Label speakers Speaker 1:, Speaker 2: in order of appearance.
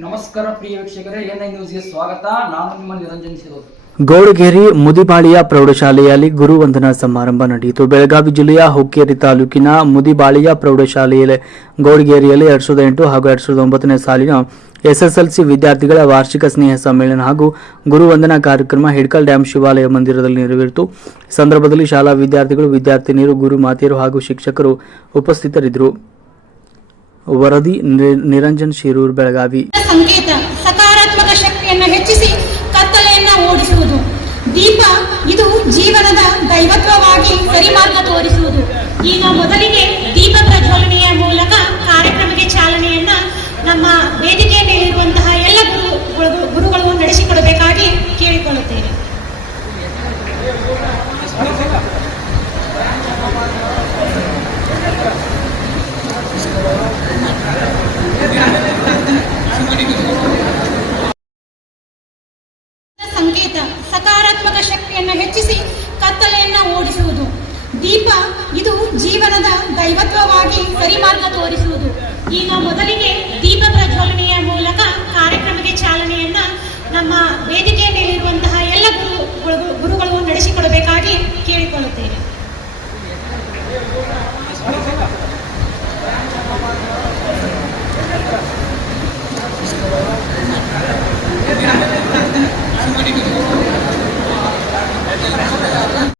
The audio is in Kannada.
Speaker 1: ನಮಸ್ಕಾರ ಪ್ರಿಯ ವೀಕ್ಷಕರೇ, ಎನ್ಐ ನ್ಯೂಸ್ಗೆ ಸ್ವಾಗತ. ನಾನು ನಿಮ್ಮ ನಿರಂಜನ್ ಸಿರೋದು
Speaker 2: ಗೌಡಗೇರಿ ಮುದಿಬಾಳಿಯ ಪ್ರೌಢಶಾಲೆಯಲ್ಲಿ ಗುರುವಂದನಾ ಸಮಾರಂಭ ನಡೆಯಿತು. ಬೆಳಗಾವಿ ಜಿಲ್ಲೆಯ ಹುಕ್ಕೇರಿ ತಾಲೂಕಿನ ಮುದಿಬಾಳಿಯ ಪ್ರೌಢಶಾಲೆಯಲ್ಲಿ, ಗೌಡಗೇರಿಯಲ್ಲಿ ಎರಡ್ ಸಾವಿರದ ಎಂಟು ಹಾಗೂ ಎರಡ್ ಸಾವಿರದ ಒಂಬತ್ತನೇ ಸಾಲಿನ ಎಸ್ಎಸ್ಎಲ್ಸಿ ವಿದ್ಯಾರ್ಥಿಗಳ ವಾರ್ಷಿಕ ಸ್ನೇಹ ಸಮ್ಮೇಳನ ಹಾಗೂ ಗುರುವಂದನಾ ಕಾರ್ಯಕ್ರಮ ಹಿಡ್ಕಲ್ ಡ್ಯಾಂ ಶಿವಾಲಯ ಮಂದಿರದಲ್ಲಿ ನೆರವೇರಿತು. ಸಂದರ್ಭದಲ್ಲಿ ಶಾಲಾ ವಿದ್ಯಾರ್ಥಿಗಳು, ವಿದ್ಯಾರ್ಥಿನಿಯರು, ಗುರು, ಮಾತೆಯರು ಹಾಗೂ ಶಿಕ್ಷಕರು ಉಪಸ್ಥಿತರಿದ್ದರು. ವರದಿ ನಿರಂಜನ್ ಶಿರೂರ್, ಬೆಳಗಾವಿ.
Speaker 3: ಸಂಕೇತ, ಸಕಾರಾತ್ಮಕ ಶಕ್ತಿಯನ್ನು ಹೆಚ್ಚಿಸಿ ಕತ್ತಲೆಯನ್ನ ಓಡಿಸುವುದು. ದೀಪ, ಇದು ಜೀವನದ ದೈವತ್ವವಾಗಿ ಸರಿಮಾರ್ಗ ತೋರಿಸುವುದು. ಈಗ ಮೊದಲಿಗೆ ದೀಪ ಪ್ರಜ್ವಲನೆಯ ಮೂಲಕ ಕಾರ್ಯಕ್ರಮಕ್ಕೆ ಚಾಲನೆಯನ್ನ ನಮ್ಮ ವೇದಿಕೆಯ ಮೇಲಿರುವಂತಹ ಎಲ್ಲ ಗುರು- ಗುರುಗಳು ನಡೆಸಿಕೊಡಬೇಕಾಗಿ ಕೇಳಿಕೊಳ್ಳುತ್ತೇನೆ. ಸಂಕೇತ, ಸಕಾರಾತ್ಮಕ ಶಕ್ತಿಯನ್ನು ಹೆಚ್ಚಿಸಿ ಕತ್ತಲೆಯನ್ನು ಓಡಿಸುವುದು. ದೀಪ, ಇದು ಜೀವನದ ದೈವತ್ವವಾಗಿ ಪರಿಮಾರ್ಗ ತೋರಿಸುವುದು. ಈಗ ಮೊದಲಿಗೆ ದೀಪ ಪ್ರಜ್ವಲನೆಯ ಮೂಲಕ ಕಾರ್ಯಕ್ರಮಕ್ಕೆ ಚಾಲನೆಯನ್ನ ನಮ್ಮ ವೇದಿಕೆ ಮೇಲಿರುವಂತಹ ಎಲ್ಲ ಗುರು ಗುರುಗಳು ನಡೆಸಿಕೊಡಬೇಕಾಗಿ